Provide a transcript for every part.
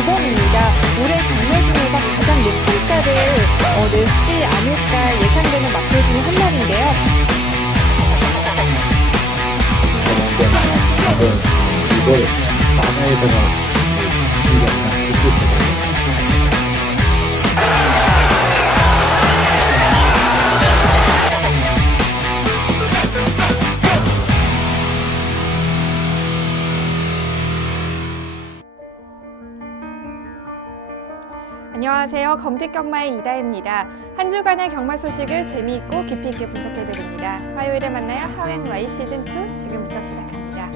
2번입니다. 올해 경매 중에서 가장 높은 가를 내지 않을까 예상되는 마필 중에 한 마리인데요. 이걸 만화에다가 안녕하세요. 건빛경마의 이다혜입니다. 한 주간의 경마 소식을 재미있고 깊이 있게 분석해드립니다. 화요일에 만나요. 하웬Y 시즌2 지금부터 시작합니다.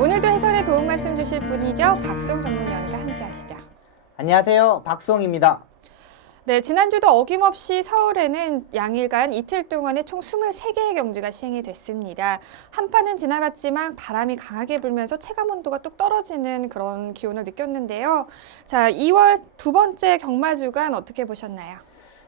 오늘도 해설에 도움 말씀 주실 분이죠. 박수홍 전문위원과 함께 하시죠. 안녕하세요. 박수홍입니다. 네, 지난주도 어김없이 서울에는 양일간 이틀 동안에 총 23개의 경주가 시행이 됐습니다. 한파는 지나갔지만 바람이 강하게 불면서 체감온도가 뚝 떨어지는 그런 기온을 느꼈는데요. 자, 2월 두 번째 경마 주간 어떻게 보셨나요?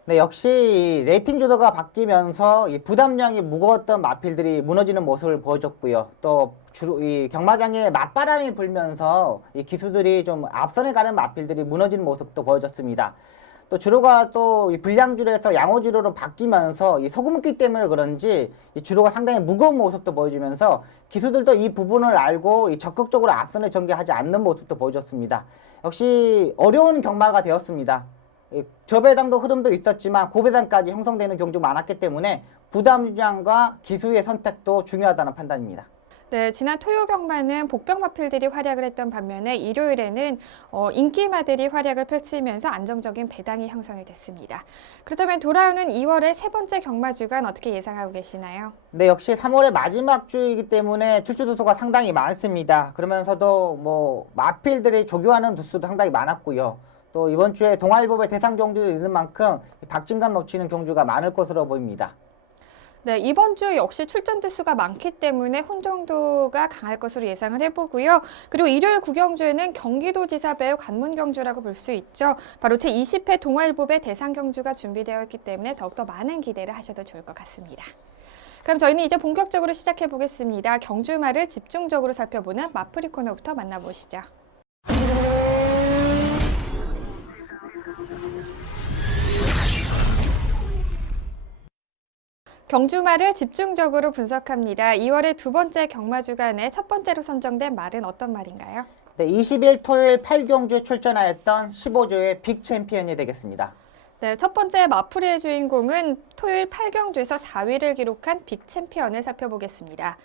네, 역시 레이팅 조도가 바뀌면서 이 부담량이 무거웠던 마필들이 무너지는 모습을 보여줬고요. 또 주로 이 경마장에 맞바람이 불면서 이 기수들이 좀 앞선에 가는 마필들이 무너지는 모습도 보여줬습니다. 또 주로가 또 이 불량주로에서 양호주로로 바뀌면서 이 소금기 때문에 그런지 이 주로가 상당히 무거운 모습도 보여주면서 기수들도 이 부분을 알고 이 적극적으로 앞선에 전개하지 않는 모습도 보여줬습니다. 역시 어려운 경마가 되었습니다. 저배당도 흐름도 있었지만 고배당까지 형성되는 경주가 많았기 때문에 부담량과 기수의 선택도 중요하다는 판단입니다. 네, 지난 토요 경마는 복병 마필들이 활약을 했던 반면에 일요일에는 인기마들이 활약을 펼치면서 안정적인 배당이 형성이 됐습니다. 그렇다면 돌아오는 2월의 세 번째 경마 주간 어떻게 예상하고 계시나요? 네, 역시 3월의 마지막 주이기 때문에 출주 두수가 상당히 많습니다. 그러면서도 뭐 마필들이 조교하는 두수도 상당히 많았고요. 또 이번 주에 동아일보의 대상 경주도 있는 만큼 박진감 넘치는 경주가 많을 것으로 보입니다. 네, 이번 주 역시 출전 두수가 많기 때문에 혼정도가 강할 것으로 예상을 해보고요. 그리고 일요일 구경주에는 경기도지사 배우 관문 경주라고 볼 수 있죠. 바로 제20회 동아일보배 대상 경주가 준비되어 있기 때문에 더욱더 많은 기대를 하셔도 좋을 것 같습니다. 그럼 저희는 이제 본격적으로 시작해 보겠습니다. 경주마를 집중적으로 살펴보는 마프리 코너부터 만나보시죠. 경주마를 집중적으로 분석합니다. 2월의 두 번째 경마 주간에 첫 번째로 선정된 말은 어떤 말인가요? 네, 20일 토요일 8경주에 출전하였던 15조의 빅 챔피언이 되겠습니다. 네, 첫 번째 마프리의 주인공은 토요일 8경주에서 4위를 기록한 빅 챔피언을 살펴보겠습니다.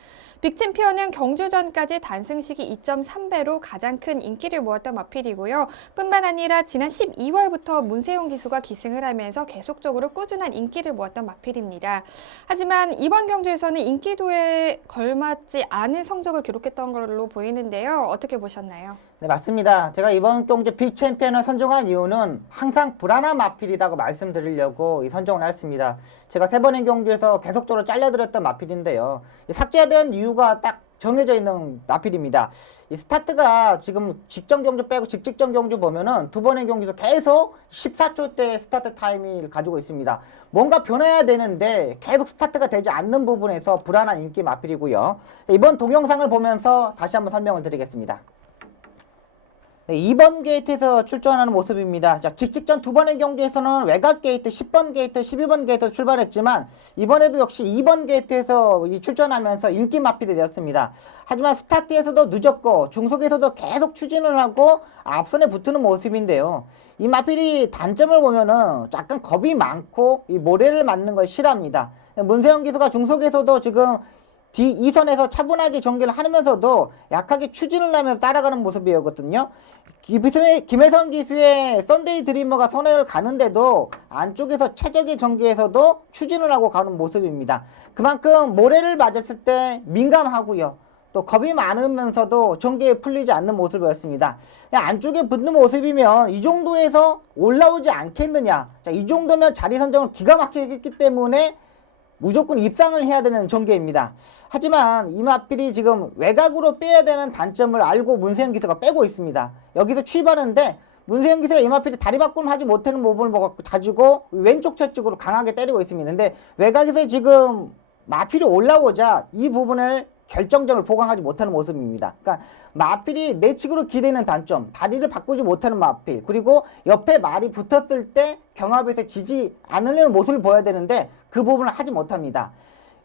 빅 챔피언은 경주 전까지 단승시기 2.3배로 가장 큰 인기를 모았던 마필이고요. 뿐만 아니라 지난 12월부터 문세용 기수가 기승을 하면서 계속적으로 꾸준한 인기를 모았던 마필입니다. 하지만 이번 경주에서는 인기도에 걸맞지 않은 성적을 기록했던 걸로 보이는데요. 어떻게 보셨나요? 네, 맞습니다. 제가 이번 경주 빅 챔피언을 선정한 이유는 항상 불안한 마필이라고 말씀드리려고 이 선정을 했습니다. 제가 세 번의 경주에서 계속적으로 잘려들었던 마필인데요. 이 삭제에 대한 이유가 딱 정해져 있는 마필입니다. 이 스타트가 지금 직전 경주 빼고 직직전 경주 보면은 두 번의 경주에서 계속 14초대 스타트 타임을 가지고 있습니다. 뭔가 변해야 되는데 계속 스타트가 되지 않는 부분에서 불안한 인기 마필이고요. 이번 동영상을 보면서 다시 한번 설명을 드리겠습니다. 네, 2번 게이트에서 출전하는 모습입니다. 자, 직직전 두 번의 경주에서는 외곽 게이트, 10번 게이트, 12번 게이트에서 출발했지만 이번에도 역시 2번 게이트에서 출전하면서 인기 마필이 되었습니다. 하지만 스타트에서도 늦었고 중속에서도 계속 추진을 하고 앞선에 붙는 모습인데요. 이 마필이 단점을 보면은 약간 겁이 많고 이 모래를 맞는 걸 싫어합니다. 문세영 기수가 중속에서도 지금 이선에서 차분하게 전개를 하면서도 약하게 추진을 하면서 따라가는 모습이었거든요. 김혜선 기수의 썬데이 드리머가 선행을 가는데도 안쪽에서 최적의 전개에서도 추진을 하고 가는 모습입니다. 그만큼 모래를 맞았을 때 민감하고요. 또 겁이 많으면서도 전개에 풀리지 않는 모습이었습니다. 안쪽에 붙는 모습이면 이 정도에서 올라오지 않겠느냐. 자, 이 정도면 자리 선정을 기가 막히게 했기 때문에 무조건 입상을 해야 되는 전개입니다. 하지만 이 마필이 지금 외곽으로 빼야 되는 단점을 알고 문세영 기수가 빼고 있습니다. 여기서 취입하는데 문세영 기수가 이 마필이 다리 바꿈을 하지 못하는 부분을 가지고 왼쪽 채쪽으로 강하게 때리고 있습니다. 근데 외곽에서 지금 마필이 올라오자 이 부분을 결정점을 보강하지 못하는 모습입니다. 그러니까 마필이 내측으로 기대는 단점, 다리를 바꾸지 못하는 마필, 그리고 옆에 말이 붙었을 때 경합에서 지지 않으려는 모습을 보여야 되는데 그 부분을 하지 못합니다.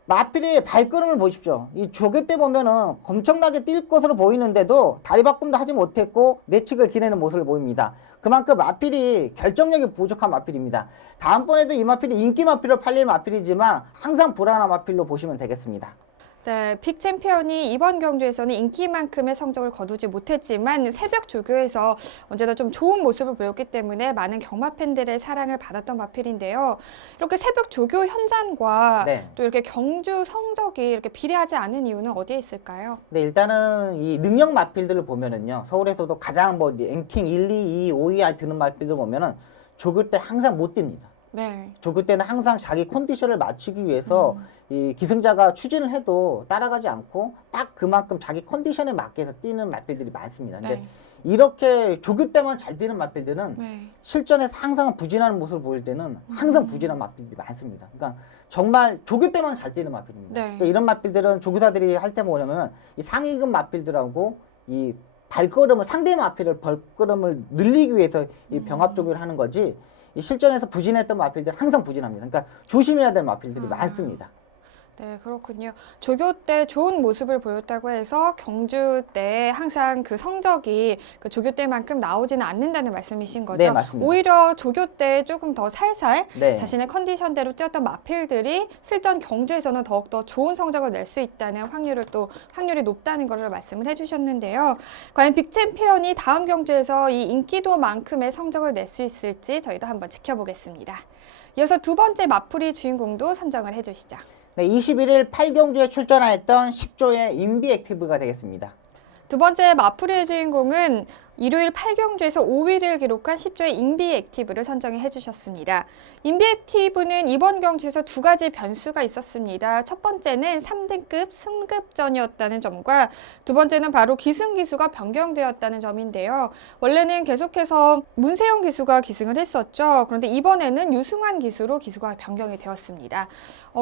마필의 발걸음을 보십시오. 이 조교 때 보면은 엄청나게 뛸 것으로 보이는데도 다리 바꿈도 하지 못했고 내측을 기대는 모습을 보입니다. 그만큼 마필이 결정력이 부족한 마필입니다. 다음번에도 이 마필이 인기 마필로 팔릴 마필이지만 항상 불안한 마필로 보시면 되겠습니다. 네, 빅 챔피언이 이번 경주에서는 인기만큼의 성적을 거두지 못했지만 새벽 조교에서 언제나 좀 좋은 모습을 보였기 때문에 많은 경마 팬들의 사랑을 받았던 마필인데요. 이렇게 새벽 조교 현장과 네. 또 이렇게 경주 성적이 이렇게 비례하지 않은 이유는 어디에 있을까요? 네, 일단은 이 능력 마필들을 보면은요, 서울에서도 가장 뭐 랭킹 1, 2, 2, 5위에 드는 마필들 보면은 조교 때 항상 못 뜁니다. 네. 조교 때는 항상 자기 컨디션을 맞추기 위해서 이 기승자가 추진을 해도 따라가지 않고 딱 그만큼 자기 컨디션에 맞게 해서 뛰는 마필들이 많습니다. 근데 네. 이렇게 조교 때만 잘 뛰는 마필들은 네. 실전에서 항상 부진하는 모습을 보일 때는 항상 부진한 마필들이 많습니다. 그러니까 정말 조교 때만 잘 뛰는 마필입니다. 네. 그러니까 이런 마필들은 조교사들이 할 때 뭐냐면 이 상위급 마필들하고 이 발걸음을 상대 마필을 발걸음을 늘리기 위해서 이 병합 조교를 하는 거지 이 실전에서 부진했던 마필들 항상 부진합니다. 그러니까 조심해야 될 마필들이 많습니다. 네, 그렇군요. 조교 때 좋은 모습을 보였다고 해서 경주 때 항상 그 성적이 그 조교 때만큼 나오지는 않는다는 말씀이신 거죠? 네, 맞습니다. 오히려 조교 때 조금 더 살살 네. 자신의 컨디션대로 뛰었던 마필들이 실전 경주에서는 더욱더 좋은 성적을 낼 수 있다는 확률이 높다는 것을 말씀을 해주셨는데요. 과연 빅 챔피언이 다음 경주에서 이 인기도만큼의 성적을 낼 수 있을지 저희도 한번 지켜보겠습니다. 이어서 두 번째 마풀이 주인공도 선정을 해주시죠. 네, 21일 8경주에 출전하였던 10조의 인비 액티브가 되겠습니다. 두 번째 마풀이의 주인공은 일요일 8경주에서 5위를 기록한 10조의 인비 액티브를 선정해 주셨습니다. 인비 액티브는 이번 경주에서 두 가지 변수가 있었습니다. 첫 번째는 3등급 승급전이었다는 점과 두 번째는 바로 기승 기수가 변경되었다는 점인데요. 원래는 계속해서 문세영 기수가 기승을 했었죠. 그런데 이번에는 유승환 기수로 기수가 변경이 되었습니다.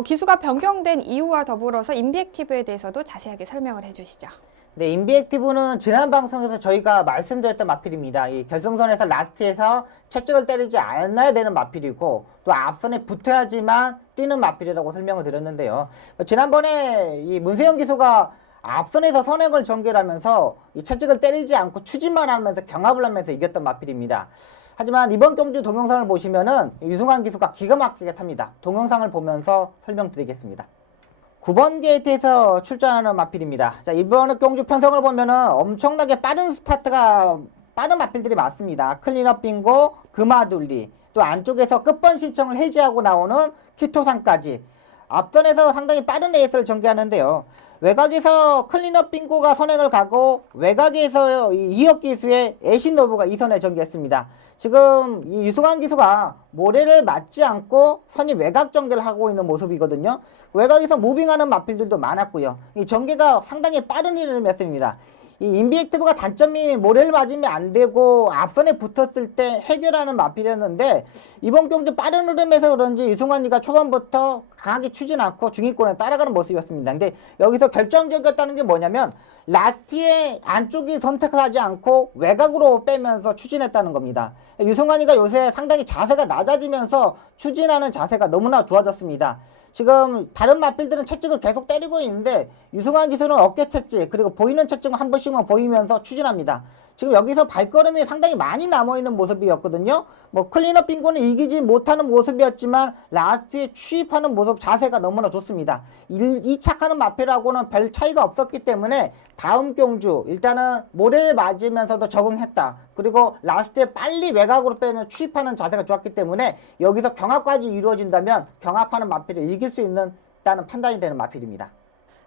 기수가 변경된 이유와 더불어서 인비 액티브에 대해서도 자세하게 설명을 해주시죠. 네, 인비 액티브는 지난 방송에서 저희가 말씀드렸던 마필입니다. 이 결승선에서 라스트에서 채찍을 때리지 않아야 되는 마필이고 또 앞선에 붙어야지만 뛰는 마필이라고 설명을 드렸는데요. 지난번에 이 문세영 기수가 앞선에서 선행을 전개하면서 이 채찍을 때리지 않고 추진만 하면서 경합을 하면서 이겼던 마필입니다. 하지만 이번 경주 동영상을 보시면은 유승환 기수가 기가 막히게 탑니다. 동영상을 보면서 설명드리겠습니다. 9번 게이트에서 출전하는 마필입니다. 자, 이번 경주 편성을 보면은 엄청나게 빠른 빠른 마필들이 많습니다. 클린업 빙고, 금화둘리, 또 안쪽에서 끝번 신청을 해제하고 나오는 키토산까지 앞선에서 상당히 빠른 레이스를 전개하는데요. 외곽에서 클린업 빙고가 선행을 가고 외곽에서 이혁 기수의 애신노브가 2선에 전개했습니다. 지금 이 유승환 기수가 모래를 맞지 않고 선이 외곽 전개를 하고 있는 모습이거든요. 외곽에서 무빙하는 마필들도 많았고요. 이 전개가 상당히 빠른 흐름이었습니다. 이 인비 액티브가 단점이 모래를 맞으면 안 되고 앞선에 붙었을 때 해결하는 마필이었는데 이번 경주 빠른 흐름에서 그런지 유승환이가 초반부터 강하게 추진 않고 중위권에 따라가는 모습이었습니다. 근데 여기서 결정적이었다는 게 뭐냐면 라스트의 안쪽이 선택을 하지 않고 외곽으로 빼면서 추진했다는 겁니다. 유승환이가 요새 상당히 자세가 낮아지면서 추진하는 자세가 너무나 좋아졌습니다. 지금 다른 마필들은 채찍을 계속 때리고 있는데 유승환 기수는 어깨 채찍 그리고 보이는 채찍을 한 번씩만 보이면서 추진합니다. 지금 여기서 발걸음이 상당히 많이 남아있는 모습이었거든요. 뭐 클린업 빙고는 이기지 못하는 모습이었지만 라스트에 추입하는 모습 자세가 너무나 좋습니다. 2착하는 마필하고는 별 차이가 없었기 때문에 다음 경주 일단은 모래를 맞으면서도 적응했다. 그리고 라스트에 빨리 외곽으로 빼면 추입하는 자세가 좋았기 때문에 여기서 경합까지 이루어진다면 경합하는 마필을 이길 수 있다는 판단이 되는 마필입니다.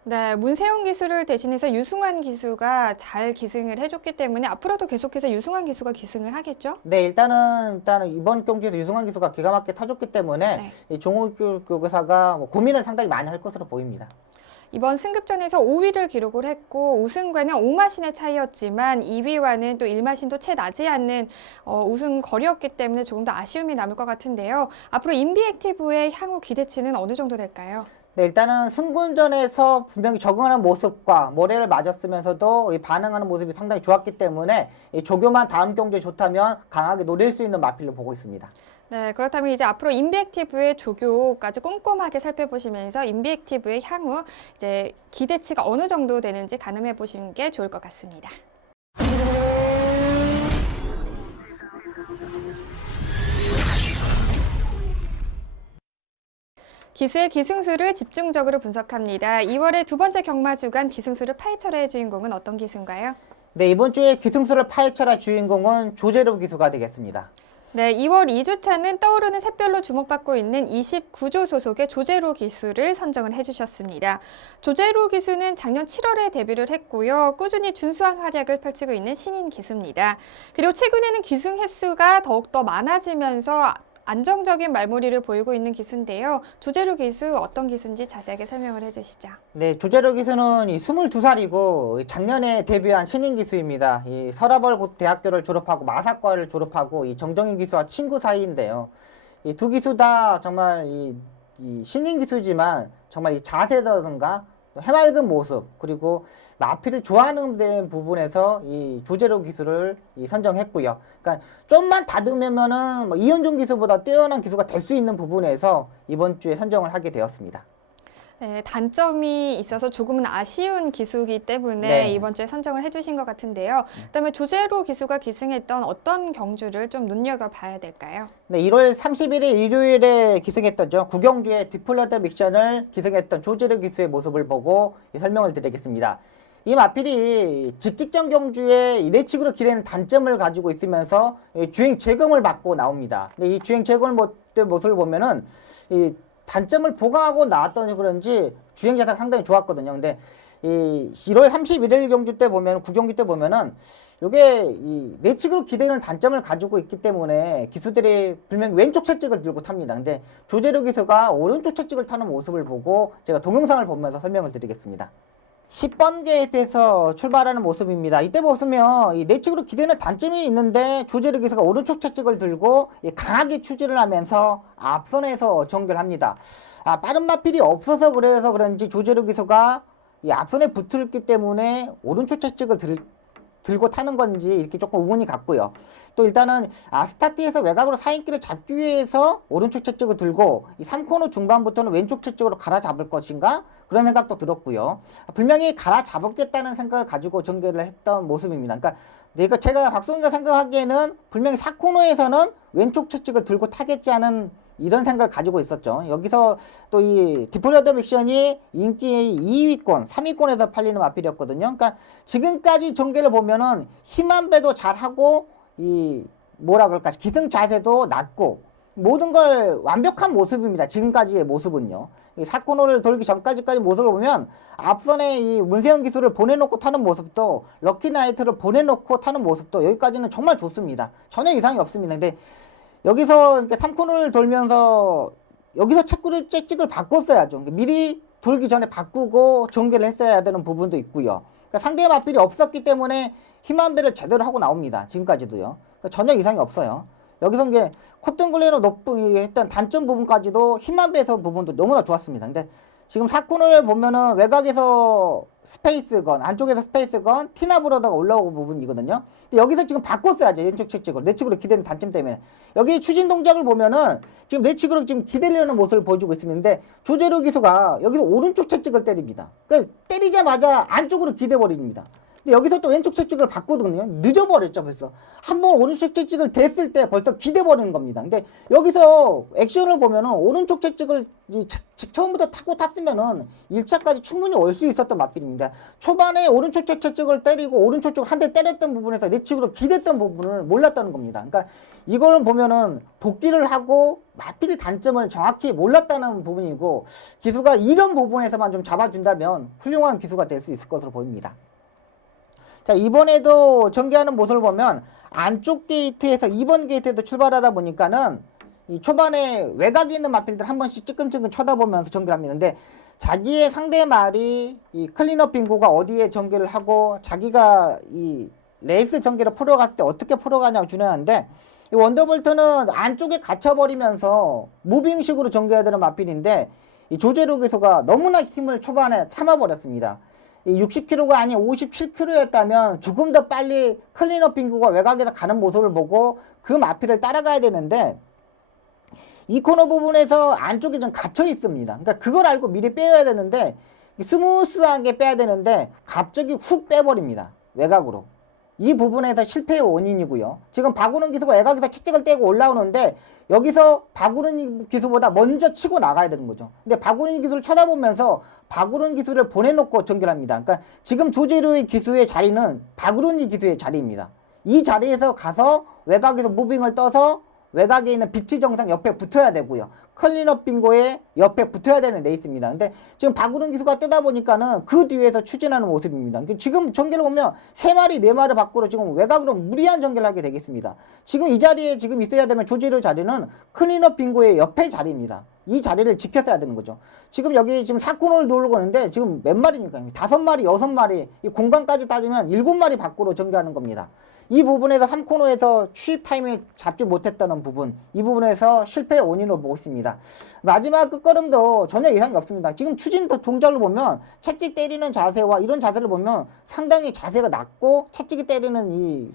네, 문세영 기수를 대신해서 유승환 기수가 잘 기승을 해줬기 때문에 앞으로도 계속해서 유승환 기수가 기승을 하겠죠? 네, 일단은 이번 경주에서 유승환 기수가 기가 막히게 타줬기 때문에 네. 이 종욱 교사가 고민을 상당히 많이 할 것으로 보입니다. 이번 승급전에서 5위를 기록을 했고 우승과는 5마신의 차이였지만 2위와는 또 1마신도 채 나지 않는 우승 거리였기 때문에 조금 더 아쉬움이 남을 것 같은데요. 앞으로 인비 액티브의 향후 기대치는 어느 정도 될까요? 네, 일단은 승군전에서 분명히 적응하는 모습과 모래를 맞았으면서도 이 반응하는 모습이 상당히 좋았기 때문에 이 조교만 다음 경기에 좋다면 강하게 노릴 수 있는 마필로 보고 있습니다. 네, 그렇다면 이제 앞으로 인비액티브의 조교까지 꼼꼼하게 살펴보시면서 인비액티브의 향후 이제 기대치가 어느 정도 되는지 가늠해 보시는 게 좋을 것 같습니다. 기수의 기승수를 집중적으로 분석합니다. 2월의 두 번째 경마 주간 기승수를 파헤쳐라의 주인공은 어떤 기수인가요? 네, 이번 주에 기승수를 파헤쳐라 주인공은 조재로 기수가 되겠습니다. 네, 2월 2주차는 떠오르는 샛별로 주목받고 있는 29조 소속의 조재로 기수를 선정을 해주셨습니다. 조재로 기수는 작년 7월에 데뷔를 했고요. 꾸준히 준수한 활약을 펼치고 있는 신인 기수입니다. 그리고 최근에는 기승 횟수가 더욱더 많아지면서 안정적인 말몰이를 보이고 있는 기수인데요. 조재로 기수 어떤 기수인지 자세하게 설명을 해주시죠. 네, 조재로 기수는 22살이고 작년에 데뷔한 신인 기수입니다. 이 서라벌 대학교를 졸업하고 마사과를 졸업하고 이 정정인 기수와 친구 사이인데요. 이 두 기수 다 정말 이 신인 기수지만 정말 이 자세라든가 해맑은 모습 그리고 마필을 좋아하는 데 부분에서 이 조재로 기수를 선정했고요. 그러니까 좀만 다듬으면은 뭐 이현종 기수보다 뛰어난 기수가 될 수 있는 부분에서 이번 주에 선정을 하게 되었습니다. 네, 단점이 있어서 조금은 아쉬운 기수이기 때문에 네. 이번 주에 선정을 해주신 것 같은데요. 그다음에 조재로 기수가 기승했던 어떤 경주를 좀 눈여겨봐야 될까요? 네, 1월 31일 일요일에 기승했던죠. 구경주의 디플러더 믹션을 기승했던 조재로 기수의 모습을 보고 설명을 드리겠습니다. 이 마필이 직직전 경주에 내측으로 기대는 단점을 가지고 있으면서 주행 제공을 받고 나옵니다. 근데 이 주행 제공 모습을 보면은 이 단점을 보강하고 나왔더니 그런지 주행 자세가 상당히 좋았거든요. 근데 이 1월 31일 경주 때 보면 구경주 때 보면은 요게 이 내측으로 기대는 단점을 가지고 있기 때문에 기수들이 분명히 왼쪽 채찍을 들고 탑니다. 근데 조재로 기수가 오른쪽 채찍을 타는 모습을 보고 제가 동영상을 보면서 설명을 드리겠습니다. 10번 게이트에서 출발하는 모습입니다. 이때 보시면 이 내측으로 기대는 단점이 있는데 조재로 기수가 오른쪽 채찍을 들고 강하게 추진을 하면서 앞선에서 정결합니다. 빠른 마필이 없어서 그래서 그런지 조재로 기수가 이 앞선에 붙었기 때문에 오른쪽 채찍을 들고 타는 건지 이렇게 조금 의문이 갔고요. 또 일단은 스타트에서 외곽으로 사인길을 잡기 위해서 오른쪽 채찍을 들고 이 3코너 중반부터는 왼쪽 채찍으로 갈아 잡을 것인가 그런 생각도 들었고요. 분명히 갈아 잡았겠다는 생각을 가지고 전개를 했던 모습입니다. 그러니까 제가 박성희가 생각하기에는 분명히 4코너에서는 왼쪽 채찍을 들고 타겠지 하는 이런 생각을 가지고 있었죠. 여기서 또 이 디플러더 믹션이 인기 2위권, 3위권에서 팔리는 마필이었거든요. 그러니까 지금까지 전개를 보면은 힘한 배도 잘하고 이 뭐라 그럴까 기승 자세도 낮고 모든 걸 완벽한 모습입니다. 지금까지의 모습은요. 이 4코너를 돌기 전까지까지 모습을 보면 앞선에 이 문세영 기수를 보내놓고 타는 모습도 럭키나이트를 보내놓고 타는 모습도 여기까지는 정말 좋습니다. 전혀 이상이 없습니다. 근데 여기서 3코너를 돌면서 여기서 채찍을 바꿨어야죠. 미리 돌기 전에 바꾸고 전개를 했어야 되는 부분도 있고요. 그러니까 상대의 마필이 없었기 때문에 힘한 배를 제대로 하고 나옵니다. 지금까지도요. 그러니까 전혀 이상이 없어요. 여기서 이제 콧등글레로 높은 했던 단점 부분까지도 힘한 배에서 부분도 너무나 좋았습니다. 근데 지금 4코너를 보면은 외곽에서 스페이스건 안쪽에서 스페이스건 티나브로다가 올라오고 부분이거든요. 근데 여기서 지금 바꿨어야죠. 왼쪽 채찍을 내측으로 기대는 단점 때문에. 여기 추진 동작을 보면은 지금 내측으로 지금 기대려는 모습을 보여주고 있는데 조재로 기수가 여기서 오른쪽 채찍을 때립니다. 그러니까 때리자마자 안쪽으로 기대버립니다. 근데 여기서 또 왼쪽 채찍을 바꾸거든요. 늦어버렸죠, 벌써. 한번 오른쪽 채찍을 댔을 때 벌써 기대버리는 겁니다. 근데 여기서 액션을 보면은 오른쪽 채찍을 처음부터 타고 탔으면은 1차까지 충분히 올 수 있었던 마필입니다. 초반에 오른쪽 채찍을 때리고 오른쪽 쪽을 한 대 때렸던 부분에서 내측으로 기댔던 부분을 몰랐다는 겁니다. 그러니까 이걸 보면은 복귀를 하고 마필의 단점을 정확히 몰랐다는 부분이고 기수가 이런 부분에서만 좀 잡아준다면 훌륭한 기수가 될 수 있을 것으로 보입니다. 자, 이번에도 전개하는 모습을 보면 안쪽 게이트에서 2번 게이트에도 출발하다 보니까는 이 초반에 외곽에 있는 마필들 한 번씩 찌끔찌끔 쳐다보면서 전개를 합니다. 근데 자기의 상대 말이 이 클린업 빙고가 어디에 전개를 하고 자기가 이 레이스 전개를 풀어갈 때 어떻게 풀어가냐고 중요한데 이 원더볼트는 안쪽에 갇혀버리면서 무빙식으로 전개해야 되는 마필인데 이 조재료 기수가 너무나 힘을 초반에 참아버렸습니다. 이 60km가 아닌 57km였다면 조금 더 빨리 클린업 빙구가 외곽에서 가는 모습을 보고 그 마피를 따라가야 되는데 이 코너 부분에서 안쪽에 좀 갇혀 있습니다. 그러니까 그걸 알고 미리 빼야 되는데 스무스하게 빼야 되는데 갑자기 훅 빼버립니다. 외곽으로. 이 부분에서 실패의 원인이고요. 지금 박우른 기수가 외곽에서 채찍을 떼고 올라오는데 여기서 박우른 기수보다 먼저 치고 나가야 되는 거죠. 근데 박우른 기수를 쳐다보면서 박우른 기수를 보내놓고 전개합니다. 그러니까 지금 조재료의 기수의 자리는 박우른 기수의 자리입니다. 이 자리에서 가서 외곽에서 무빙을 떠서 외곽에 있는 비치 정상 옆에 붙어야 되고요. 클린업 빙고의 옆에 붙어야 되는 레이스입니다. 근데 지금 박우른 기수가 뜨다 보니까는 그 뒤에서 추진하는 모습입니다. 지금 전개를 보면 3마리, 4마리 밖으로 지금 외곽으로 무리한 전개를 하게 되겠습니다. 지금 이 자리에 지금 있어야 되면 조재료 자리는 클린업 빙고의 옆에 자리입니다. 이 자리를 지켰어야 되는 거죠. 지금 여기 지금 4코너를 돌고 있는데 지금 몇 마리입니까? 5마리, 6마리, 이 공간까지 따지면 7마리 밖으로 전개하는 겁니다. 이 부분에서 3코너에서 추입 타이밍을 잡지 못했다는 부분, 이 부분에서 실패의 원인으로 보고 있습니다. 마지막 끝걸음도 전혀 예상이 없습니다. 지금 추진 동작을 보면 채찍 때리는 자세와 이런 자세를 보면 상당히 자세가 낮고 채찍이 때리는 이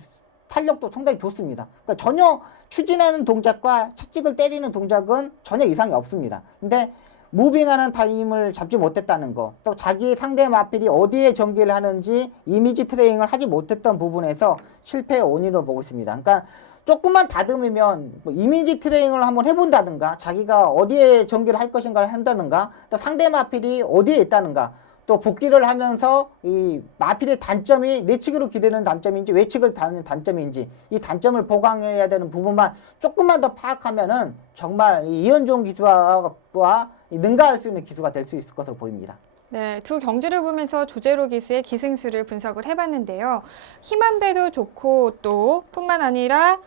탄력도 상당히 좋습니다. 그러니까 전혀 추진하는 동작과 채찍을 때리는 동작은 전혀 이상이 없습니다. 근데 무빙하는 타임을 잡지 못했다는 거, 또 자기 상대 마필이 어디에 전개를 하는지 이미지 트레이닝을 하지 못했던 부분에서 실패의 원인으로 보고 있습니다. 그러니까 조금만 다듬으면 뭐 이미지 트레이닝을 한번 해본다든가, 자기가 어디에 전개를 할 것인가를 한다든가, 또 상대 마필이 어디에 있다는가, 또 복귀를 하면서 이 마필의 단점이 내측으로 기대는 단점인지 외측을 다는 단점인지 이 단점을 보강해야 되는 부분만 조금만 더 파악하면은 정말 이현종 기수와 능가할 수 있는 기수가 될 수 있을 것으로 보입니다. 네, 두 경주를 보면서 조재료 기수의 기승수를 분석을 해봤는데요. 힘한 배도 좋고 또 뿐만 아니라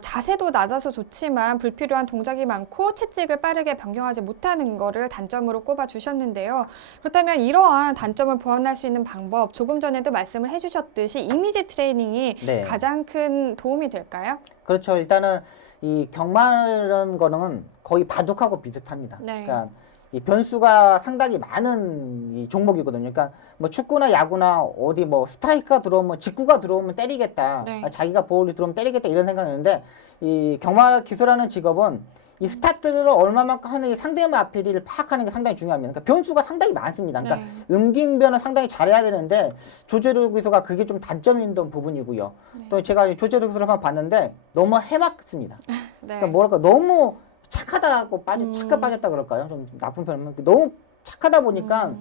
자세도 낮아서 좋지만 불필요한 동작이 많고 채찍을 빠르게 변경하지 못하는 거를 단점으로 꼽아주셨는데요. 그렇다면 이러한 단점을 보완할 수 있는 방법, 조금 전에도 말씀을 해주셨듯이 이미지 트레이닝이 네. 가장 큰 도움이 될까요? 그렇죠. 일단은 이 경마라는 거는 거의 바둑하고 비슷합니다. 네. 그러니까 이 변수가 상당히 많은 이 종목이거든요. 그러니까 뭐 축구나 야구나 어디 뭐 스트라이크가 들어오면 직구가 들어오면 때리겠다. 네. 자기가 볼이 들어오면 때리겠다 이런 생각이었는데 이 경마 기수라는 직업은 이 스타트를 얼마만큼 하는 이 상대 마필을 파악하는 게 상당히 중요합니다. 그러니까 변수가 상당히 많습니다. 그러니까 음기응변을 상당히 잘해야 되는데 조재료 기수가 그게 좀 단점이던 부분이고요. 네. 또 제가 조재료 기수를 한번 봤는데 너무 해맑습니다. 네. 그러니까 뭐랄까 너무 착하다고 착각 빠졌다 그럴까요? 좀 나쁜 표현은 너무 착하다 보니까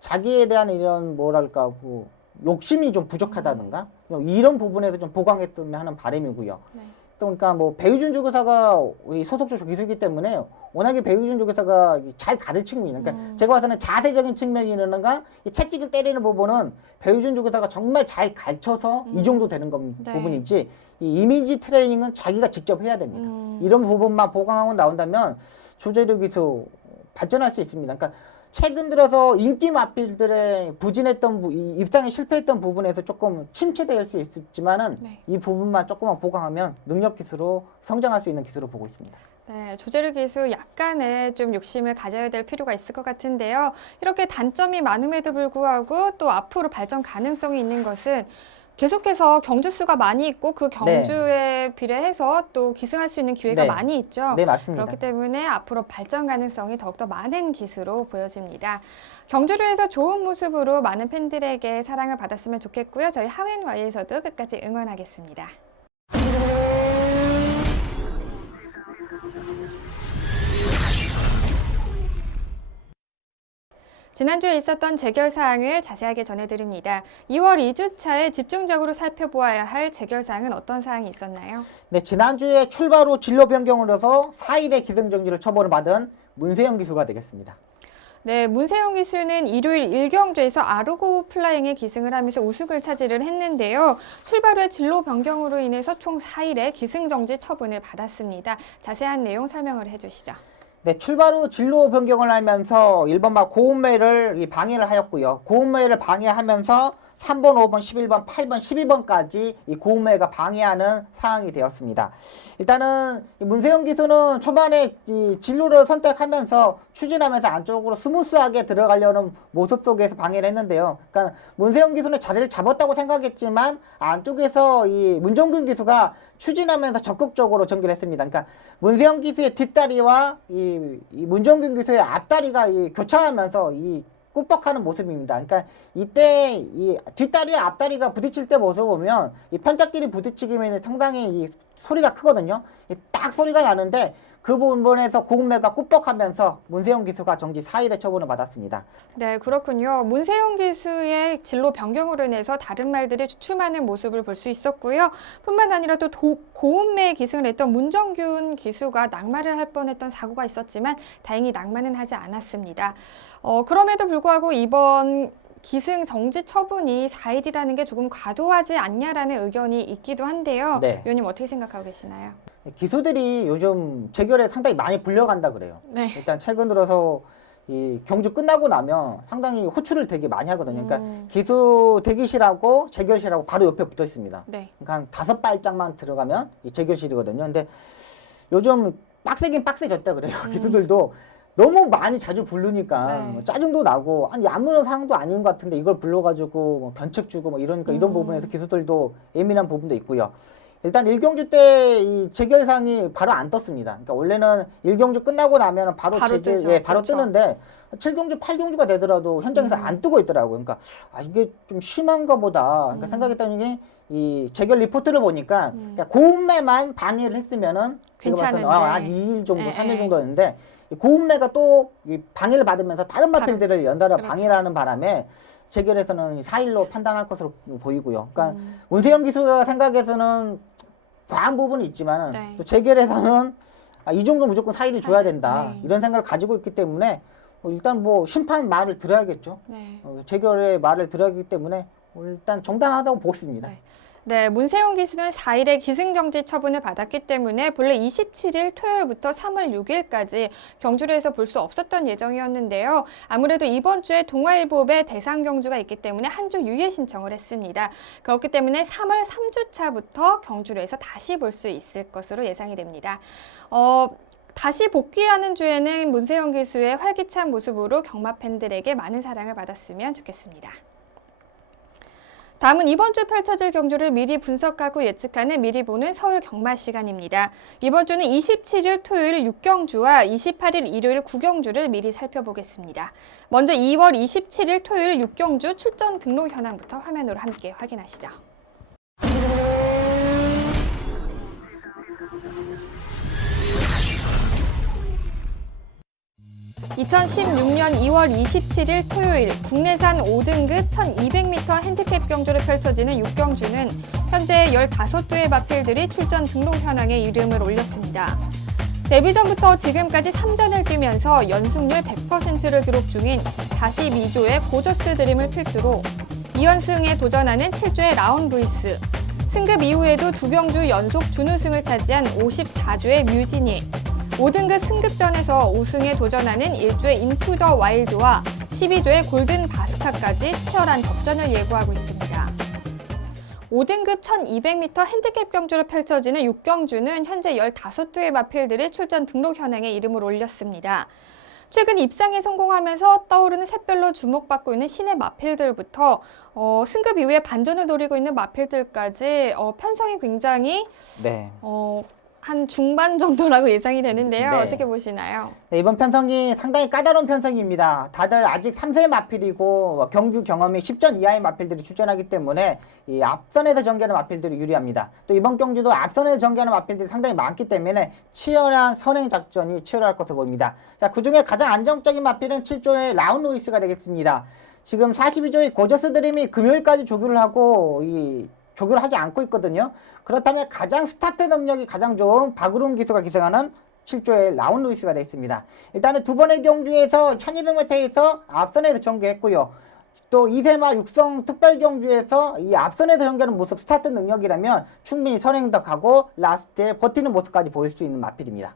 자기에 대한 이런 뭐랄까 뭐 욕심이 좀 부족하다든가 이런 부분에서 좀 보강했으면 하는 바람이고요. 네. 또 그러니까 뭐 배우준 조교사가 소속조 기수이기 때문에 워낙에 배우준 조교사가 잘 가르치고 있는 그러니까 제가 봐서는 자세적인 측면이 있는가 이 채찍을 때리는 부분은 배우준 조교사가 정말 잘 가르쳐서 이 정도 되는 네. 부분이지 이 이미지 트레이닝은 자기가 직접 해야 됩니다. 이런 부분만 보강하고 나온다면 조재료 기수 발전할 수 있습니다. 그러니까 최근 들어서 인기 마필들의 부진했던 입상에 실패했던 부분에서 조금 침체될 수 있지만은 네. 이 부분만 조금만 보강하면 능력 기수로 성장할 수 있는 기수로 보고 있습니다. 네, 조재료 기수 약간의 좀 욕심을 가져야 될 필요가 있을 것 같은데요. 이렇게 단점이 많음에도 불구하고 또 앞으로 발전 가능성이 있는 것은 계속해서 경주 수가 많이 있고 그 경주에 비례해서 또 기승할 수 있는 기회가 네. 많이 있죠. 네, 맞습니다. 그렇기 때문에 앞으로 발전 가능성이 더욱더 많은 기수로 보여집니다. 경주로에서 좋은 모습으로 많은 팬들에게 사랑을 받았으면 좋겠고요. 저희 하웬와이에서도 끝까지 응원하겠습니다. 지난주에 있었던 재결 사항을 자세하게 전해드립니다. 2월 2주차에 집중적으로 살펴보아야 할 재결 사항은 어떤 사항이 있었나요? 네, 지난주에 출발 후 진로 변경을 해서 4일의 기승정지를 처벌을 받은 문세영 기수가 되겠습니다. 네, 문세영 기수는 일요일 1경주에서 아르고 플라잉에 기승을 하면서 우승을 차지를 했는데요. 출발 후에 진로 변경으로 인해서 총 4일의 기승정지 처분을 받았습니다. 자세한 내용 설명을 해주시죠. 네, 출발 후 진로 변경을 하면서 1번마 고운매를 방해를 하였고요. 고운매를 방해하면서 3번, 5번, 11번, 8번, 12번까지 이 고음매가 방해하는 상황이 되었습니다. 일단은 이 문세영 기수는 초반에 이 진로를 선택하면서 추진하면서 안쪽으로 스무스하게 들어가려는 모습 속에서 방해를 했는데요. 그러니까 문세영 기수는 자리를 잡았다고 생각했지만 안쪽에서 이 문정균 기수가 추진하면서 적극적으로 전개를 했습니다. 그러니까 문세영 기수의 뒷다리와 이 문정균 기수의 앞다리가 교차하면서 이 꾹뻑하는 모습입니다. 그러니까 이때 이 뒷다리와 앞다리가 부딪힐 때 모습 보면 이 편짝끼리 부딪히기면 상당히 이 소리가 크거든요. 딱 소리가 나는데 그 부분에서 고음매가 꾹뻑하면서 문세영 기수가 정지 4일의 처분을 받았습니다. 네, 그렇군요. 문세영 기수의 진로 변경으로 인해서 다른 말들이 주춤하는 모습을 볼 수 있었고요. 뿐만 아니라 또 고음매에 기승을 했던 문정균 기수가 낙마를 할 뻔했던 사고가 있었지만 다행히 낙마는 하지 않았습니다. 그럼에도 불구하고 이번 기승 정지 처분이 4일이라는 게 조금 과도하지 않냐라는 의견이 있기도 한데요. 네. 위원님 어떻게 생각하고 계시나요? 기수들이 요즘 재결에 상당히 많이 불려간다 그래요. 네. 일단 최근 들어서 이 경주 끝나고 나면 상당히 호출을 되게 많이 하거든요. 그러니까 기수 대기실하고 재결실하고 바로 옆에 붙어 있습니다. 네. 그러니까 한 5발짝만 들어가면 이 재결실이거든요. 근데 요즘 빡세긴 빡세졌다 그래요. 기수들도 너무 많이 자주 부르니까 네. 뭐 짜증도 나고 아니 아무런 상황도 아닌 것 같은데 이걸 불러가지고 뭐 변책 주고 뭐 이러니까 이런 부분에서 기수들도 예민한 부분도 있고요. 일단 1경주 때 이 재결상이 바로 안 떴습니다. 그러니까 원래는 1경주 끝나고 나면 바로 뜨죠. 바로 그렇죠. 뜨는데 7경주, 8경주가 되더라도 현장에서 안 뜨고 있더라고요. 그러니까 이게 좀 심한가 보다. 그러니까 생각했던 게 이 재결 리포트를 보니까 그러니까 고음매만 방해를 했으면은 괜찮은데. 한 2일 정도, 예, 3일 예. 정도였는데 고음매가 또 이 방해를 받으면서 다른 마필들을 연달아 그렇죠. 방해를 하는 바람에 재결에서는 4일로 판단할 것으로 보이고요. 그러니까 문세영 기수가 생각에서는 과한 부분이 있지만은 네. 또 재결에서는 이 정도 무조건 4일이 줘야 된다. 네. 이런 생각을 가지고 있기 때문에 일단 뭐 심판 말을 들어야겠죠. 네. 재결의 말을 들어야 하기 때문에 일단 정당하다고 보겠습니다. 네. 네, 문세영 기수는 4일의 기승정지 처분을 받았기 때문에 본래 27일 토요일부터 3월 6일까지 경주로에서 볼 수 없었던 예정이었는데요. 아무래도 이번 주에 동아일보배 대상 경주가 있기 때문에 한 주 유예 신청을 했습니다. 그렇기 때문에 3월 3주차부터 경주로에서 다시 볼 수 있을 것으로 예상이 됩니다. 다시 복귀하는 주에는 문세영 기수의 활기찬 모습으로 경마 팬들에게 많은 사랑을 받았으면 좋겠습니다. 다음은 이번 주 펼쳐질 경주를 미리 분석하고 예측하는 미리 보는 서울 경마 시간입니다. 이번 주는 27일 토요일 6경주와 28일 일요일 9경주를 미리 살펴보겠습니다. 먼저 2월 27일 토요일 6경주 출전 등록 현황부터 화면으로 함께 확인하시죠. 2016년 2월 27일 토요일 국내산 5등급 1200m 핸디캡 경주를 펼쳐지는 6경주는 현재 15두의 마필들이 출전 등록 현황에 이름을 올렸습니다. 데뷔 전부터 지금까지 3전을 뛰면서 연승률 100%를 기록 중인 42조의 고저스 드림을 필두로 2연승에 도전하는 7조의 라운 루이스, 승급 이후에도 2경주 연속 준우승을 차지한 54조의 뮤지니, 5등급 승급전에서 우승에 도전하는 1조의 인투 더 와일드와 12조의 골든 바스카까지 치열한 접전을 예고하고 있습니다. 5등급 1200m 핸디캡 경주로 펼쳐지는 6경주는 현재 15두의 마필들이 출전 등록 현황에 이름을 올렸습니다. 최근 입상에 성공하면서 떠오르는 샛별로 주목받고 있는 신의 마필들부터 승급 이후에 반전을 노리고 있는 마필들까지 편성이 굉장히 네. 한 중반 정도라고 예상이 되는데요. 네. 어떻게 보시나요? 네, 이번 편성이 상당히 까다로운 편성입니다. 다들 아직 3세 마필이고 경주 경험이 10전 이하의 마필들이 출전하기 때문에 이 앞선에서 전개하는 마필들이 유리합니다. 또 이번 경주도 앞선에서 전개하는 마필들이 상당히 많기 때문에 치열한 선행 작전이 치열할 것으로 보입니다. 자, 그중에 가장 안정적인 마필은 7조의 라운 루이스가 되겠습니다. 지금 42조의 고저스 드림이 금요일까지 조교를 하고 조교를 하지 않고 있거든요. 그렇다면 가장 스타트 능력이 가장 좋은 박으론 기수가 기승하는 7조의 라운 루이스가 되어 있습니다. 일단은 두 번의 경주에서 1200m에서 앞선에서 전개했고요. 또 2세마 육성 특별 경주에서 이 앞선에서 전개하는 모습 스타트 능력이라면 충분히 선행덕하고 라스트에 버티는 모습까지 보일 수 있는 마필입니다.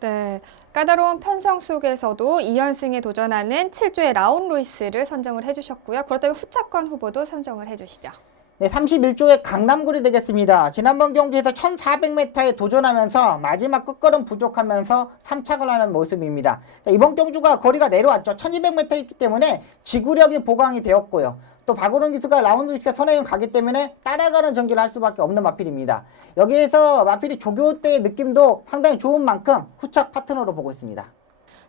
네, 까다로운 편성 속에서도 2연승에 도전하는 7조의 라온 루이스를 선정을 해주셨고요. 그렇다면 후차권 후보도 선정을 해주시죠. 네, 31조의 강남굴이 되겠습니다. 지난번 경주에서 1400m에 도전하면서 마지막 끝걸음 부족하면서 3착을 하는 모습입니다. 자, 이번 경주가 거리가 내려왔죠. 1200m 있기 때문에 지구력이 보강이 되었고요. 또 박오른 기수가 라운드 기수가 선행을 가기 때문에 따라가는 전기를 할 수밖에 없는 마필입니다. 여기에서 마필이 조교 때의 느낌도 상당히 좋은 만큼 후착 파트너로 보고 있습니다.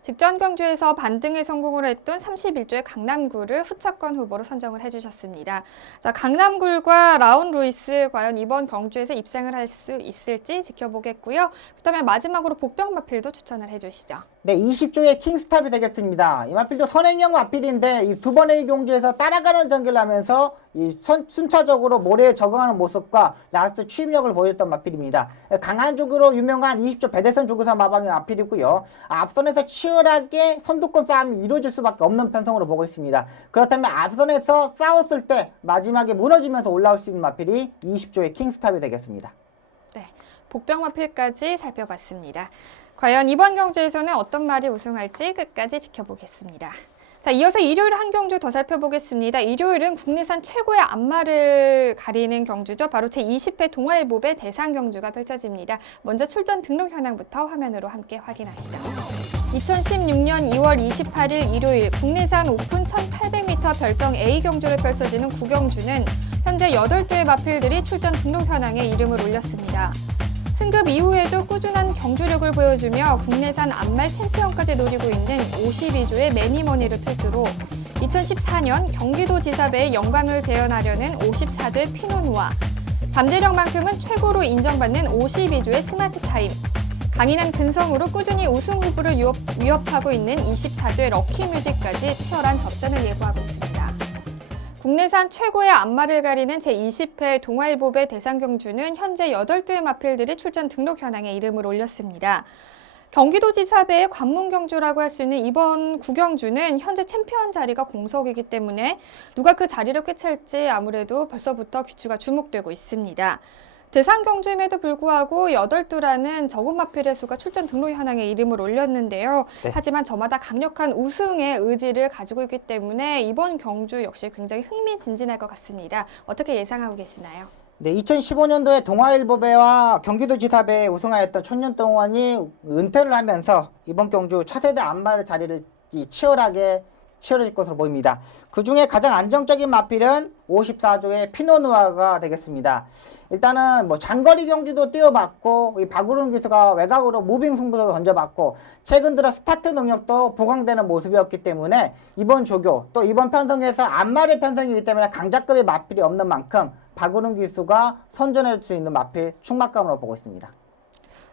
직전 경주에서 반등에 성공을 했던 31조의 강남굴을 후차권 후보로 선정을 해주셨습니다. 자, 강남굴과 라온 루이스 과연 이번 경주에서 입상을 할 수 있을지 지켜보겠고요. 그다음에 마지막으로 복병 마필도 추천을 해주시죠. 네, 20조의 킹스탑이 되겠습니다. 이 마필도 선행형 마필인데 이 두 번의 경주에서 따라가는 전개를 하면서 순차적으로 모래에 적응하는 모습과 라스트 추임력을 보였던 마필입니다. 강한 쪽으로 유명한 20조 배대선 조교사 마방의 마필이고요. 앞선에서 치열하게 선두권 싸움이 이루어질 수밖에 없는 편성으로 보고 있습니다. 그렇다면 앞선에서 싸웠을 때 마지막에 무너지면서 올라올 수 있는 마필이 20조의 킹스탑이 되겠습니다. 네, 복병 마필까지 살펴봤습니다. 과연 이번 경주에서는 어떤 말이 우승할지 끝까지 지켜보겠습니다. 자, 이어서 일요일 한 경주 더 살펴보겠습니다. 일요일은 국내산 최고의 앞말을 가리는 경주죠. 바로 제20회 동아일보배 대상 경주가 펼쳐집니다. 먼저 출전 등록 현황부터 화면으로 함께 확인하시죠. 2016년 2월 28일 일요일 국내산 오픈 1800m 별정 A 경주를 펼쳐지는 구경주는 현재 8대의 마필들이 출전 등록 현황에 이름을 올렸습니다. 승급 이후에도 꾸준한 경주력을 보여주며 국내산 앞말 챔피언까지 노리고 있는 52조의 매니머니를 필두로 2014년 경기도지사배의 영광을 재현하려는 54조의 피노누아, 잠재력만큼은 최고로 인정받는 52조의 스마트타임, 강인한 근성으로 꾸준히 우승 후보를 위협하고 있는 24조의 럭키뮤직까지 치열한 접전을 예고하고 있습니다. 국내산 최고의 앞말을 가리는 제20회 동아일보배 대상경주는 현재 8대의 마필들이 출전 등록 현황에 이름을 올렸습니다. 경기도지사배의 관문경주라고 할 수 있는 이번 구경주는 현재 챔피언 자리가 공석이기 때문에 누가 그 자리를 꿰찰지 아무래도 벌써부터 귀추가 주목되고 있습니다. 대상 경주임에도 불구하고 8두라는 적은 마필의 수가 출전 등록 현황에 이름을 올렸는데요. 네. 하지만 저마다 강력한 우승의 의지를 가지고 있기 때문에 이번 경주 역시 굉장히 흥미진진할 것 같습니다. 어떻게 예상하고 계시나요? 네, 2015년도에 동아일보배와 경기도지사배에 우승하였던 천년동안이 은퇴를 하면서 이번 경주 차세대 앞말 자리를 치열해질 것으로 보입니다. 그 중에 가장 안정적인 마필은 54조의 피노누아가 되겠습니다. 일단은 장거리 경주도 뛰어봤고 이 박우른 기수가 외곽으로 무빙 승부도 던져봤고 최근 들어 스타트 능력도 보강되는 모습이었기 때문에 이번 조교 또 이번 편성에서 앞말의 편성이기 때문에 강자급의 마필이 없는 만큼 박우른 기수가 선전할 수 있는 마필 충막감으로 보고 있습니다.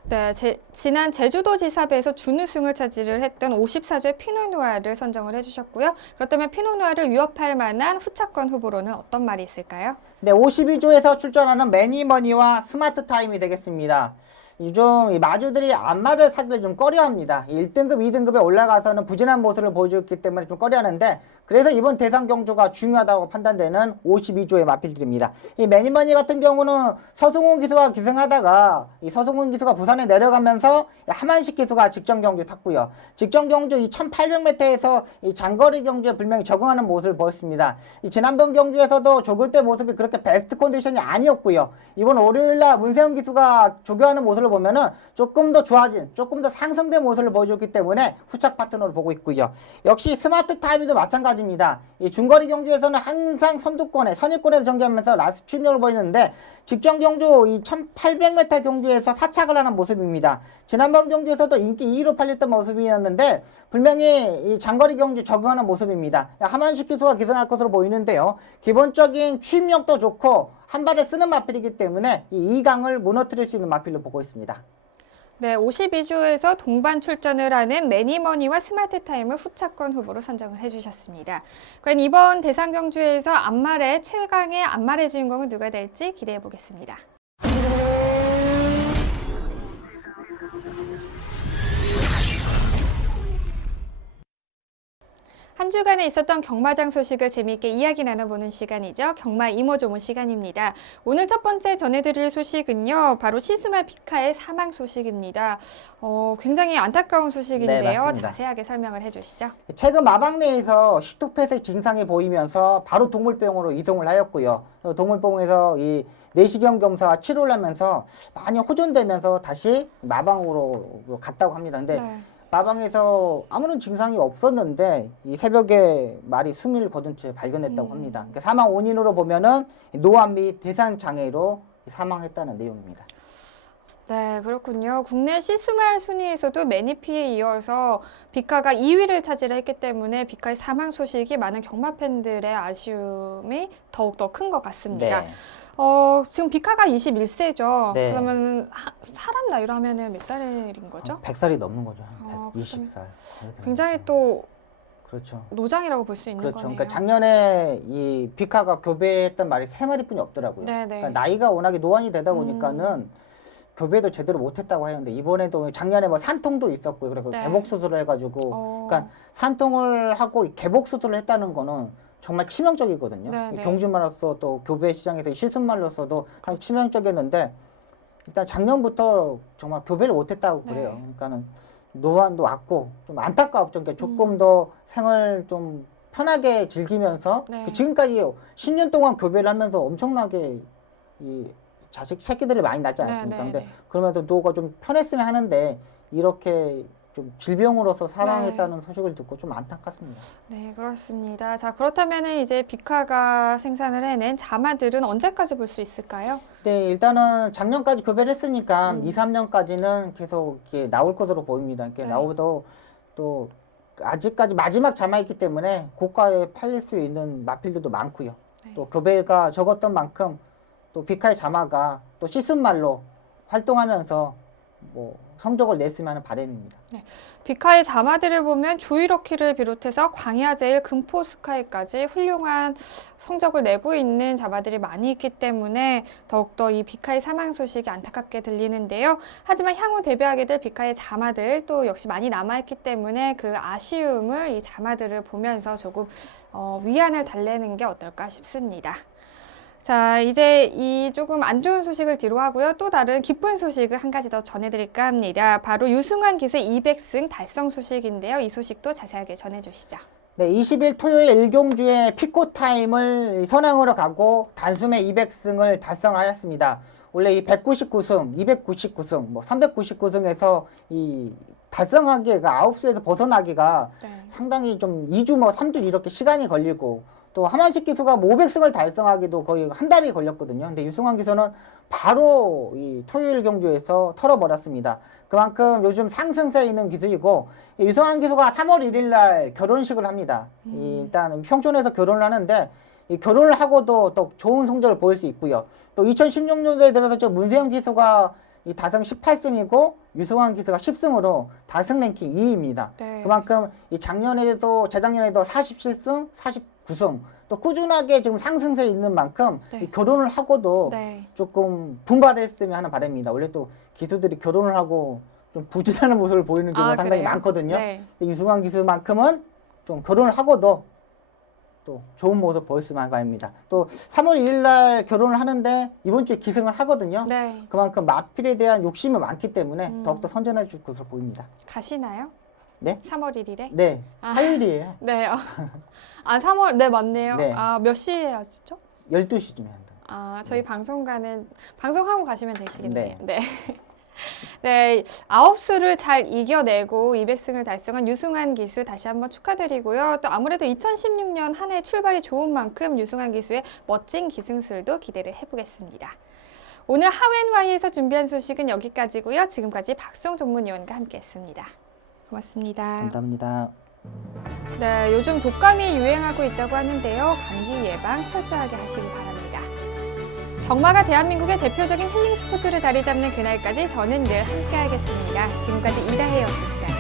네, 지난 제주도지사배에서 준우승을 차지를 했던 54조의 피노누아를 선정을 해주셨고요. 그렇다면 피노누아를 위협할 만한 후차권 후보로는 어떤 말이 있을까요? 네, 52조에서 출전하는 매니머니와 스마트타임이 되겠습니다. 요즘 이 마주들이 앞말을 사기를 좀 꺼려합니다. 1등급, 2등급에 올라가서는 부진한 모습을 보여줬기 때문에 좀 꺼려하는데 그래서 이번 대상 경주가 중요하다고 판단되는 52조의 마필들입니다. 이 매니머니 같은 경우는 서승훈 기수가 기승하다가 이 서승훈 기수가 부산에 내려가면서 하만식 기수가 직전 경주 탔고요. 직전 경주 이 1800m에서 이 장거리 경주에 분명히 적응하는 모습을 보였습니다. 이 지난번 경주에서도 조글 때 모습이 그렇게 베스트 컨디션이 아니었고요. 이번 월요일날 문세영 기수가 조교하는 모습을 보면은 조금 더 좋아진, 조금 더 상승된 모습을 보여줬기 때문에 후착 파트너를 보고 있고요. 역시 스마트 타임도 마찬가지입니다. 이 중거리 경주에서는 항상 선두권에서 전개하면서 라스트 추임력을 보이는데 직전 경주 이 1800m 경주에서 사착을 하는 모습입니다. 지난번 경주에서도 인기 2위로 팔렸던 모습이었는데 분명히 이 장거리 경주 적응하는 모습입니다. 하만식 기수가 기승할 것으로 보이는데요. 기본적인 추임력도 좋고 한 발에 쓰는 마필이기 때문에 이 2강을 무너뜨릴 수 있는 마필로 보고 있습니다. 네, 52조에서 동반 출전을 하는 매니머니와 스마트타임을 후차권 후보로 선정을 해주셨습니다. 과연 이번 대상 경주에서 앞말의 최강의 앞말의 주인공은 누가 될지 기대해 보겠습니다. 한 주간에 있었던 경마장 소식을 재미있게 이야기 나눠보는 시간이죠. 경마 이모저모 시간입니다. 오늘 첫 번째 전해드릴 소식은요. 바로 시스말 피카의 사망 소식입니다. 굉장히 안타까운 소식인데요. 네, 맞습니다. 자세하게 설명을 해주시죠. 최근 마방 내에서 시토폐색 증상이 보이면서 바로 동물병원으로 이송을 하였고요. 동물병원에서 이 내시경 검사와 치료를 하면서 많이 호전되면서 다시 마방으로 갔다고 합니다. 근데 네. 마방에서 아무런 증상이 없었는데 이 새벽에 말이 숨을 거둔 채 발견했다고 합니다. 그러니까 사망 원인으로 보면은 노안 및 대상 장애로 사망했다는 내용입니다. 네, 그렇군요. 국내 시스말 순위에서도 매니피에 이어서 비카가 2위를 차지했기 때문에 비카의 사망 소식이 많은 경마 팬들의 아쉬움이 더욱더 큰 것 같습니다. 네. 지금 비카가 21세죠. 네. 그러면 사람 나이로 하면은 몇 살인 거죠? 100살이 넘는 거죠. 어, 120살. 굉장히 또 그렇죠. 노장이라고 볼 수 있는 그렇죠. 거네요. 그러니까 작년에 이 비카가 교배했던 말이 3마리뿐이 없더라고요. 네네. 그러니까 나이가 워낙에 노안이 되다 보니까는 교배도 제대로 못했다고 하는데 이번에도 작년에 뭐 산통도 있었고요. 그리고 네. 개복 수술을 해가지고 그러니까 산통을 하고 개복 수술을 했다는 거는 정말 치명적이거든요. 네, 네. 경주마로서 또 교배 시장에서 시순말로서도 가장 치명적이었는데 일단 작년부터 정말 교배를 못했다고 네. 그래요. 그러니까는 노안도 왔고 좀 안타깝죠. 그러니까 조금 더 생을 좀 편하게 즐기면서 네. 지금까지 10년 동안 교배를 하면서 엄청나게 이 자식 새끼들을 많이 낳지 않습니까? 네, 네, 근데 네. 그러면서 노가 좀 편했으면 하는데 이렇게 좀 질병으로서 사망했다는 소식을 듣고 좀 안타깝습니다. 네, 그렇습니다. 자, 그렇다면은 이제 비카가 생산을 해낸 자마들은 언제까지 볼 수 있을까요? 네, 일단은 작년까지 교배를 했으니까 2, 3년까지는 계속 이렇게 나올 것으로 보입니다. 이렇게 네. 나오도 또 아직까지 마지막 자마이기 때문에 고가에 팔릴 수 있는 마필들도 많고요. 네. 또 교배가 적었던 만큼 또 비카의 자마가 또 시즌말로 활동하면서 뭐 성적을 냈으면 하는 바람입니다. 비카의 자마들을 보면 조이러키를 비롯해서 광야제일, 금포스카이까지 훌륭한 성적을 내고 있는 자마들이 많이 있기 때문에 더욱더 이 비카의 사망 소식이 안타깝게 들리는데요. 하지만 향후 데뷔하게 될 비카의 자마들 또 역시 많이 남아있기 때문에 그 아쉬움을 이 자마들을 보면서 조금 위안을 달래는 게 어떨까 싶습니다. 자, 이제 이 조금 안 좋은 소식을 뒤로 하고요. 또 다른 기쁜 소식을 한 가지 더 전해드릴까 합니다. 바로 유승환 기수의 200승 달성 소식인데요. 이 소식도 자세하게 전해주시죠. 네, 20일 토요일 1경주에 피코 타임을 선행으로 가고 단숨에 200승을 달성하였습니다. 원래 이 199승, 299승, 뭐 399승에서 이 달성하기가 9수에서 벗어나기가 네. 상당히 좀 2주 뭐 3주 이렇게 시간이 걸리고 또 하만식 기수가 500승을 달성하기도 거의 한 달이 걸렸거든요. 근데 유승환 기수는 바로 이 토요일 경주에서 털어버렸습니다. 그만큼 요즘 상승세에 있는 기수이고 이 유승환 기수가 3월 1일 날 결혼식을 합니다. 일단 평촌에서 결혼을 하는데 이 결혼을 하고도 또 좋은 성적을 보일 수 있고요. 또 2016년도에 들어서 저 문세영 기수가 이 다승 18승이고 유승환 기수가 10승으로 다승 랭킹 2위입니다. 네. 그만큼 이 작년에도 재작년에도 47승, 49승 또 꾸준하게 지금 상승세에 있는 만큼 네. 이 결혼을 하고도 네. 조금 분발했으면 하는 바람입니다. 원래 또 기수들이 결혼을 하고 좀 부진하는 모습을 보이는 경우가 상당히 그래요? 많거든요. 네. 근데 유승환 기수만큼은 좀 결혼을 하고도 또 좋은 모습 보였으면 하는 바람입니다. 또 3월 1일 날 결혼을 하는데 이번 주에 기승을 하거든요. 네. 그만큼 마필에 대한 욕심이 많기 때문에 더욱더 선전해 줄 것으로 보입니다. 가시나요? 네? 3월 1일에? 네, 아. 화요일이에요. 네. 아, 3월, 네, 맞네요. 네. 아, 몇 시에 하시죠? 12시쯤에 한다. 아, 저희 방송가는, 방송하고 가시면 되시겠네요. 네. 네. 네, 9수를 잘 이겨내고 200승을 달성한 유승환 기수 다시 한번 축하드리고요. 또 아무래도 2016년 한 해 출발이 좋은 만큼 유승환 기수의 멋진 기승술도 기대를 해보겠습니다. 오늘 하웬와이에서 준비한 소식은 여기까지고요. 지금까지 박수홍 전문위원과 함께했습니다. 고맙습니다. 감사합니다. 네, 요즘 독감이 유행하고 있다고 하는데요. 감기 예방 철저하게 하시기 바랍니다. 경마가 대한민국의 대표적인 힐링 스포츠로 자리 잡는 그날까지 저는 늘 함께하겠습니다. 지금까지 이다혜였습니다.